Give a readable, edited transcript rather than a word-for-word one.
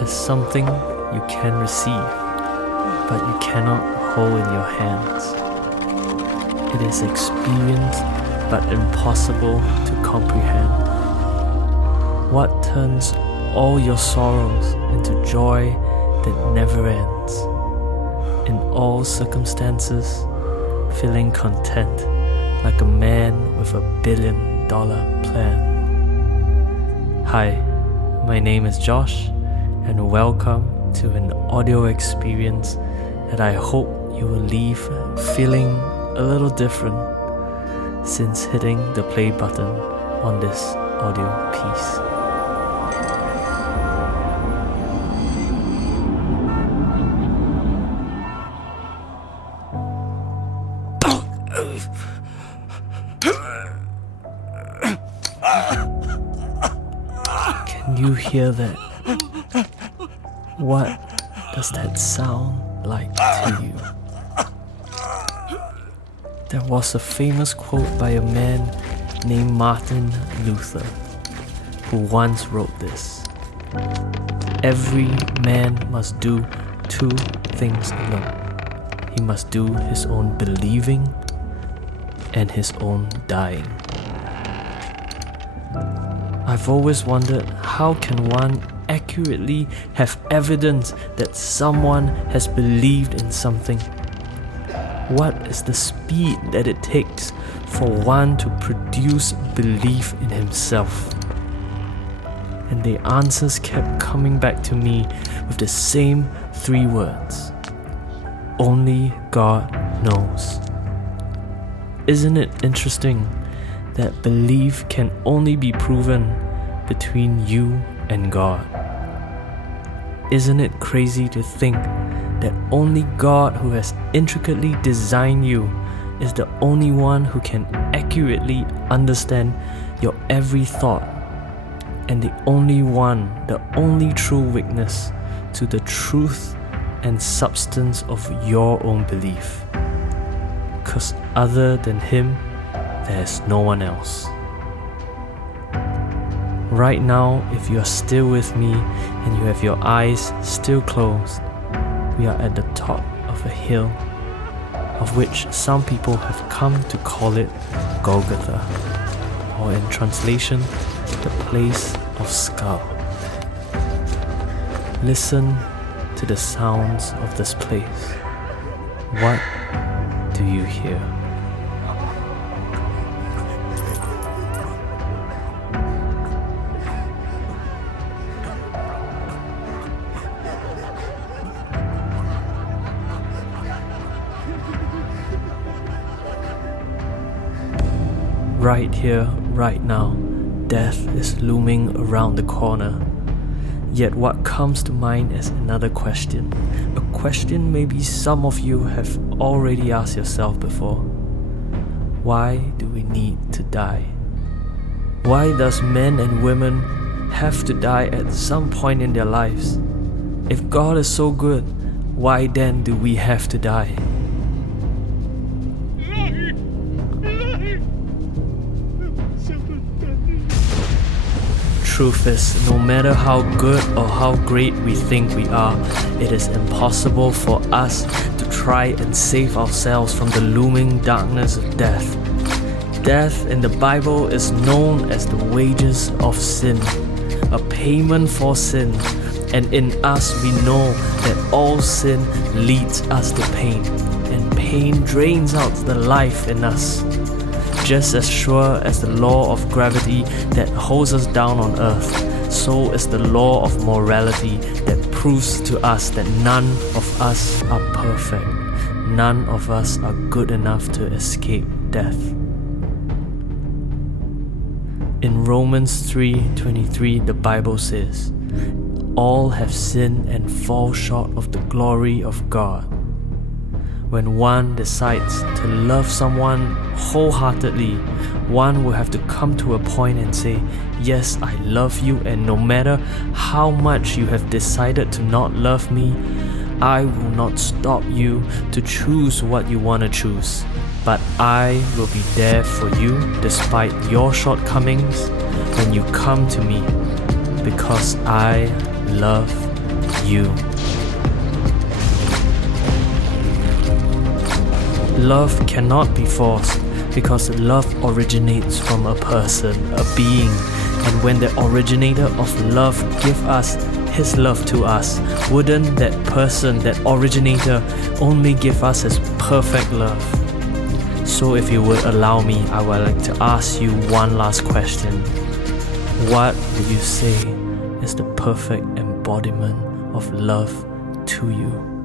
is something you can receive, but you cannot hold in your hands. It is experienced, but impossible to comprehend. What turns all your sorrows into joy that never ends? In all circumstances, feeling content like a man with $1 billion plan. Hi, my name is Josh, and welcome to an audio experience that I hope you will leave feeling a little different since hitting the play button on this audio piece. Can you hear that? What does that sound like to you? There was a famous quote by a man named Martin Luther, who once wrote this: "Every man must do two things alone. He must do his own believing and his own dying." I've always wondered, how can one accurately have evidence that someone has believed in something? What is the speed that it takes for one to produce belief in himself? And the answers kept coming back to me with the same 3 words: only God knows. Isn't it interesting that belief can only be proven between you and God? Isn't it crazy to think that only God, who has intricately designed you, is the only one who can accurately understand your every thought, and the only true witness to the truth and substance of your own belief? Because other than Him, there is no one else. Right now, if you are still with me and you have your eyes still closed, we are at the top of a hill, of which some people have come to call it Golgotha, or in translation, the place of skull. Listen to the sounds of this place. What do you hear? Right here, right now, death is looming around the corner. Yet what comes to mind is another question. A question maybe some of you have already asked yourself before. Why do we need to die? Why does men and women have to die at some point in their lives? If God is so good, why then do we have to die? Truth is, no matter how good or how great we think we are, it is impossible for us to try and save ourselves from the looming darkness of death. Death in the Bible is known as the wages of sin, a payment for sin, and in us we know that all sin leads us to pain, and pain drains out the life in us. Just as sure as the law of gravity that holds us down on earth, so is the law of morality that proves to us that none of us are perfect. None of us are good enough to escape death. In Romans 3:23, the Bible says, "All have sinned and fall short of the glory of God." When one decides to love someone wholeheartedly, one will have to come to a point and say, "Yes, I love you, and no matter how much you have decided to not love me, I will not stop you to choose what you want to choose. But I will be there for you despite your shortcomings when you come to me, because I love you. Love cannot be forced because love originates from a person, a being, and when the originator of love gives us his love to us, wouldn't that person, that originator, only give us his perfect love? So if you would allow me, I would like to ask you one last question. What would you say is the perfect embodiment of love to you?